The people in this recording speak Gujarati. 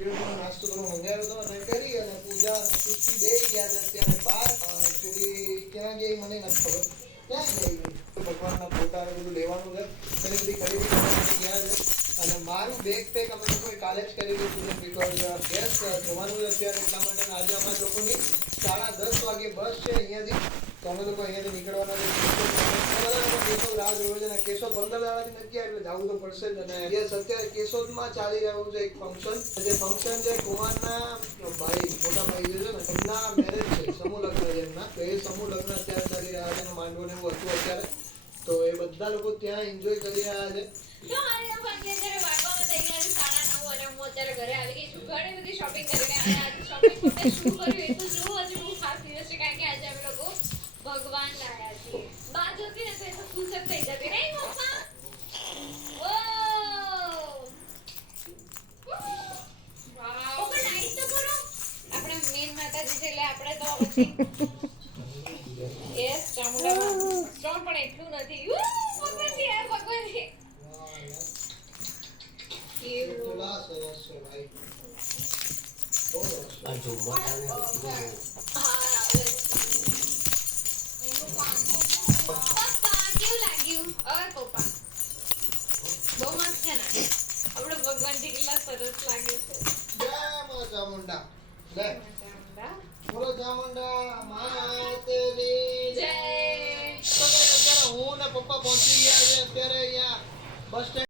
નાસ્તો થોડો મંગાવ્યો હતો અને કરી અને પૂજા અને કૃષિ બે ગયા છે અત્યારે બહાર એકચ્યુઅલી ક્યાં ગઈ મને નથી ખબર ક્યાં ગઈ ભગવાનના ફોટા ને બધું લેવાનું છે એની બધી ખરીદી કરવાની ગયા છે અને મારું બેગ પેક અમે લોકોએ કાલે જ કરી લીધું છે બીકોઝ ગેસ જવાનું છે અત્યારે એટલા માટે આજે અમારા લોકોની 10:30 વાગે બસ છે અહીંયાથી તો અમે લોકો અહીંયાથી નીકળવાના છે રાહ જોવે છે અને કેશોદ 15 દાડાથી નથી એટલે જવું તો પડશે જ અને યસ અત્યારે કેશોદમાં ચાલી રહ્યું છે એક ફંક્શન જે ફંક્શન છે કુમારના ભાઈ મોટા ભાઈ છે ને એમના મેરેજ છે સમૂહ લગ્ન છે એમના તો એ સમૂહ લગ્ન અત્યારે ચાલી રહ્યા છે માંડવો ને એવું હતું અત્યારે તો એ બધા લોકો ત્યાં એન્જોય કરી રહ્યા છે અત્યારે ઘરે આવી ગઈ છું ઘણી બધી શોપિંગ કરીને અને આજે શોપિંગ માટે શું કર્યું એ તો જો હજુ બહુ ખાસ દિવસ છે કારણ કે આજે અમે લોકો ભગવાન લાયા છીએ બાદ હતી ને તો એ તો ખુશ જ થઈ જતી નહીં મમ્મા વાવ પણ નાઈસ તો કરો આપણે મેન માતાજી છે એટલે આપણે તો પછી યસ ચામુંડા સ્ટ્રોંગ પણ એટલું નથી ભગવાનજી આ ભગવાનજી ભગવાનજી કેટલા સરસ લાગે છે જય મા ચામુંડા લે બોલો ચામુંડા માતની જય તો અત્યારે હું ને પપ્પા પહોંચી ગયા છે અત્યારે અહીંયા બસ સ્ટેન્ડ